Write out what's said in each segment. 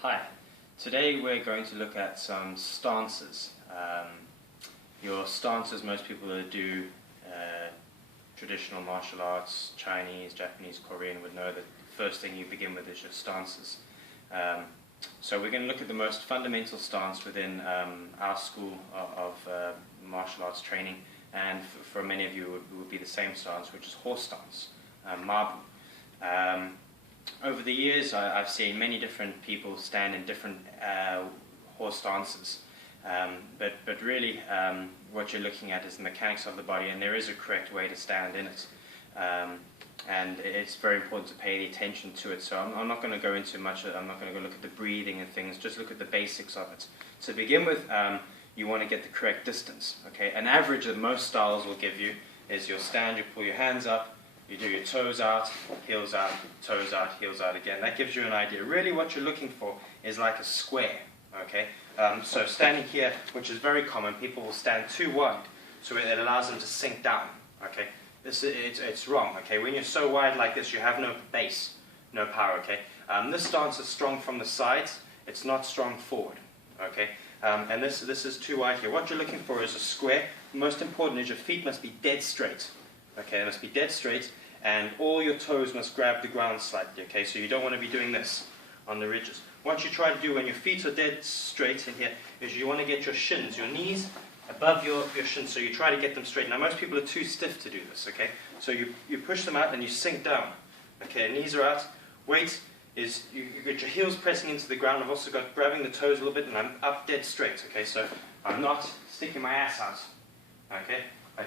Hi, today we're going to look at some stances. Your stances, most people that do traditional martial arts, Chinese, Japanese, Korean would know that the first thing you begin with is your stances. So we're going to look at the most fundamental stance within our school of martial arts training, and for many of you it would be the same stance, which is horse stance, mabu. Over the years, I've seen many different people stand in different horse stances, but really what you're looking at is the mechanics of the body, and there is a correct way to stand in it. And it's very important to pay the attention to it. So I'm not going to go into much of it. I'm not going to go look at the breathing and things, just look at the basics of it. To begin with, you want to get the correct distance. Okay, an average that most styles will give you is you'll stand, you pull your hands up, you do your toes out, heels out, toes out, heels out again. That gives you an idea. Really what you're looking for is like a square. Okay, so standing here, which is very common, people will stand too wide, so it allows them to sink down. Okay, it's wrong. Okay, when you're so wide like this, you have no base, no power. Okay, this stance is strong from the sides. It's not strong forward. Okay, and this is too wide here. What you're looking for is a square. Most important is your feet must be dead straight. Okay, they must be dead straight, and all your toes must grab the ground slightly. Okay, so you don't want to be doing this on the ridges. What you try to do when your feet are dead straight in here is you want to get your shins, your knees, above your shins, so you try to get them straight. Now most people are too stiff to do this. Okay, so you push them out and you sink down. Okay, knees are out. Weight is you get your heels pressing into the ground. I've also got grabbing the toes a little bit, and I'm up dead straight. Okay, so I'm not sticking my ass out. Okay.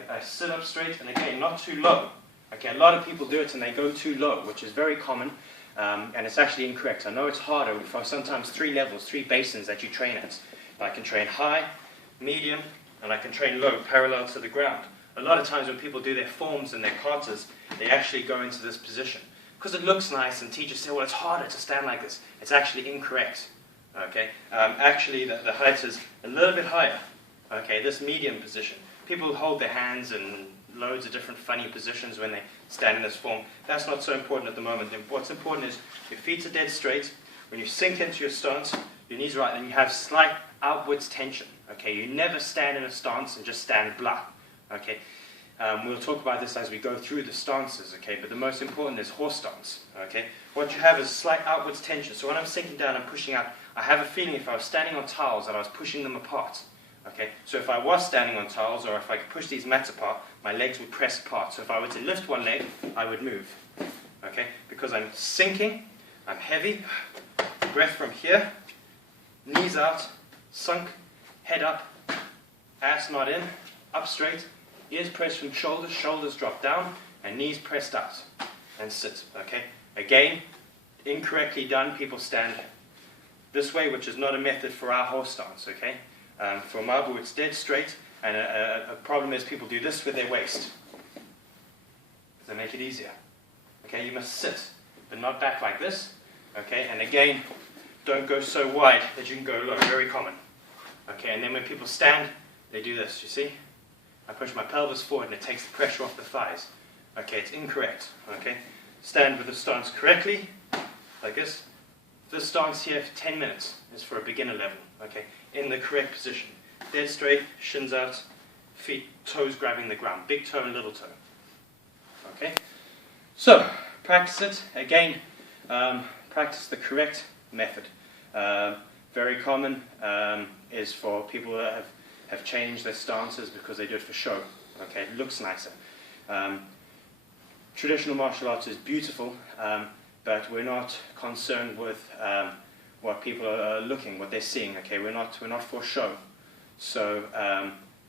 I sit up straight, and again, not too low. Okay, a lot of people do it and they go too low, which is very common, and it's actually incorrect. I know it's harder for sometimes 3 levels, 3 basins that you train at. I can train high, medium, and I can train low, parallel to the ground. A lot of times when people do their forms and their katas, they actually go into this position. Because it looks nice, and teachers say, well, it's harder to stand like this. It's actually incorrect. Okay, actually, the height is a little bit higher. Okay, this medium position. People hold their hands in loads of different funny positions when they stand in this form. That's not so important at the moment. What's important is your feet are dead straight. When you sink into your stance, your knees are right, and you have slight outwards tension. Okay, you never stand in a stance and just stand blah. Okay, we'll talk about this as we go through the stances. Okay, but the most important is horse stance. Okay, what you have is slight outwards tension. So when I'm sinking down and pushing out, I have a feeling if I was standing on tiles that I was pushing them apart. Okay, so if I was standing on tiles, or if I could push these mats apart, my legs would press apart. So if I were to lift one leg, I would move. Okay, because I'm sinking, I'm heavy, breath from here, knees out, sunk, head up, ass not in, up straight, ears pressed from shoulders, shoulders drop down, and knees pressed out, and sit. Okay, again, incorrectly done, people stand this way, which is not a method for our horse stance. Okay. For mabu, it's dead straight, and a problem is people do this with their waist. To make it easier. Okay, you must sit, but not back like this. Okay, and again, don't go so wide that you can go low. Very common. Okay, and then when people stand, they do this. You see? I push my pelvis forward, and it takes the pressure off the thighs. Okay, it's incorrect. Okay, stand with the stance correctly, like this. This stance here for 10 minutes is for a beginner level. Okay, in the correct position. Dead straight, shins out, feet, toes grabbing the ground. Big toe and little toe. Okay, so practice it. Again, practice the correct method. Very common is for people that have changed their stances because they do it for show. Okay, it looks nicer. Traditional martial arts is beautiful, but we're not concerned with what people are what they're seeing. Okay, we're not for show. So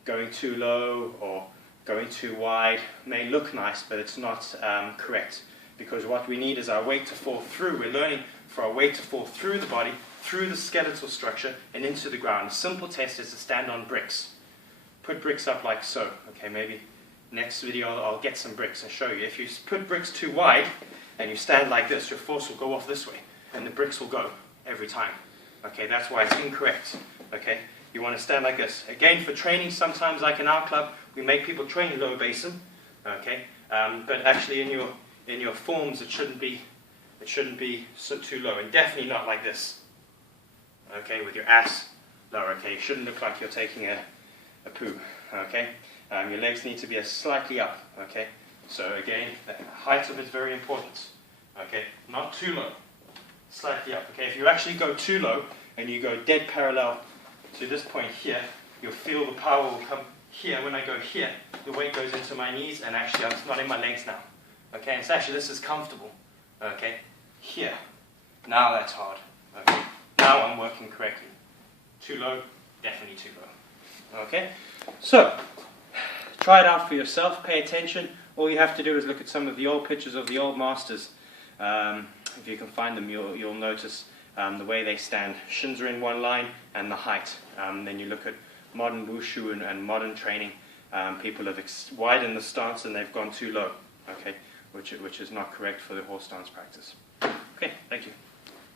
going too low or going too wide may look nice, but it's not correct, because what we need is our weight to fall through. We're learning for our weight to fall through the body, through the skeletal structure, and into the ground. A simple test is to stand on bricks. Put bricks up like so. Okay, maybe next video I'll get some bricks and show you. If you put bricks too wide and you stand like this, your force will go off this way, and the bricks will go every time. Okay, that's why it's incorrect. Okay, you want to stand like this. Again, for training, sometimes like in our club, we make people train low basin. Okay, but actually in your forms, it shouldn't be so too low, and definitely not like this. okay, with your ass lower, okay? It shouldn't look like you're taking a poo, okay? Your legs need to be slightly up, okay? So again, the height of it is very important, okay? Not too low, slightly up, okay? If you actually go too low and you go dead parallel to this point here, you'll feel the power will come here. When I go here, the weight goes into my knees, and actually I'm not in my legs now, okay? And so actually this is comfortable, okay? Here, now that's hard, okay? Now I'm working correctly. Too low, definitely too low, okay? So, try it out for yourself, pay attention. All you have to do is look at some of the old pictures of the old masters. If you can find them, you'll notice the way they stand. Shins are in one line, and the height. Then you look at modern wushu and modern training. People have widened the stance and they've gone too low, okay, which is not correct for the horse stance practice. Okay, thank you.